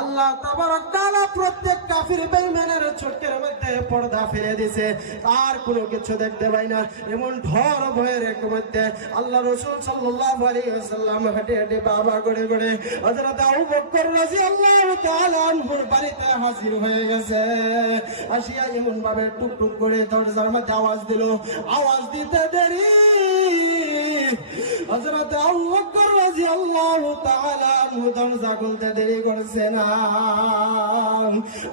আল্লাহ তাবারক তাআলা প্রত্যেক কাফির বেঈমানের চোখের মধ্যে পর্দা ফেলে দিয়েছে, আর কোনো কিছু দেখতে পাই না। এমন ঢর ভয়ের মধ্যে আল্লাহ রাসূল সাল্লাল্লাহু আলাইহি ওয়াসাল্লাম হেঁটে হেঁটে বাবা করে করে হযরত আবু বকর রাদিয়াল্লাহু তাআলা আনহুর বাড়িতে হাজির হয়ে গেছে। আসিয়া এমন ভাবে টুক টুক করে দরজার মধ্যে আওয়াজ দিল। আওয়াজ দিতে দেরি হযরত আবু বকর রাদিয়াল্লাহু তাআলা আনহু দরজা খুলতে দেরি করছে না।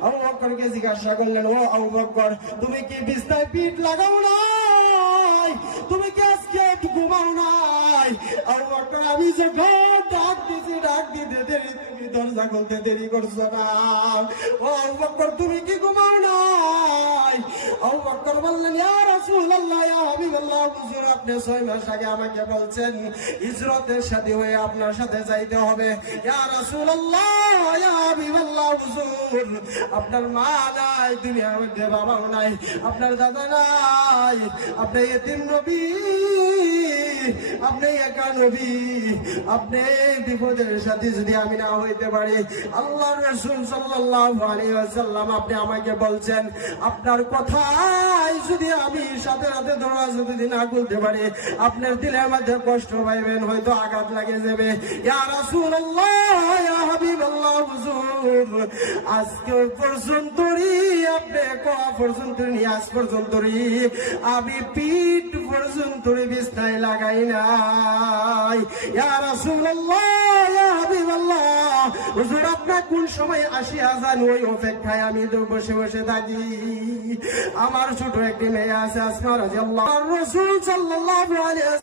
আবু বকরকে জিজ্ঞাসা করলেন, ও আবু বকর, তুমি কি বিছানায় পিঠ লাগাও নাই? তুমি কি আজকে একটু ঘুমাও নাই? আবু বকর, আমি যখন ডাক দিতে দেরি, তুমি দরজা খুলতে দেরি করছো না। ও আবু বকর, তুমি কি ঘুমাও নাই? আবু বকর বললেন, ইয়া রাসূলুল্লাহ, ইয়া হাবিবাল্লাহ, হুজুর আপনি 6 মাস আগে আমাকে বলছেন হিজরতের সাথে হয়ে আপনার সাথে যাইতে হবে। ইয়া রাসূলুল্লাহ, ইয়া হাবিবাল্লাহ, হুজুর আপনার মা নাই, দুনিয়ার মধ্যে বাবাও নাই, আপনার দাদা নাই, আপনি এতিম নবী, আপনি একা নবী, আপনি বিপদের সাথে যদি আমি না হইতে পারি। আল্লাহর রাসূল সাল্লাল্লাহু আলাইহি ওয়াসাল্লাম আপনি আমাকে বলছেন আপনার কথাই যদি আমি সাথে সাথে দরজা যদি না খুলতে পারি, আপনার দিলের মধ্যে কষ্ট পাইবেন, হয়তো আঘাত লাগে যাবে। ইয়া রাসূলুল্লাহ, ইয়া হাবিবাল্লাহ, হুজুর আজকে পর্যন্ত আপনি কোয়া পর্যন্ত আজ পর্যন্ত আমি পিঠ পর্যন্ত বিছানায় লাগাই নাই। ইয়া রাসূলুল্লাহ, ইয়া হাবিবাল্লাহ, হুজুর আপনার কোন সময় আসিয়া যান ওই অপেক্ষায় আমি তো বসে বসে থাকি। আমার ছোট একটি মেয়ে আছে আসমা রাদিয়াল্লাহু, রাসূল সাল্লাল্লাহু আলাইহি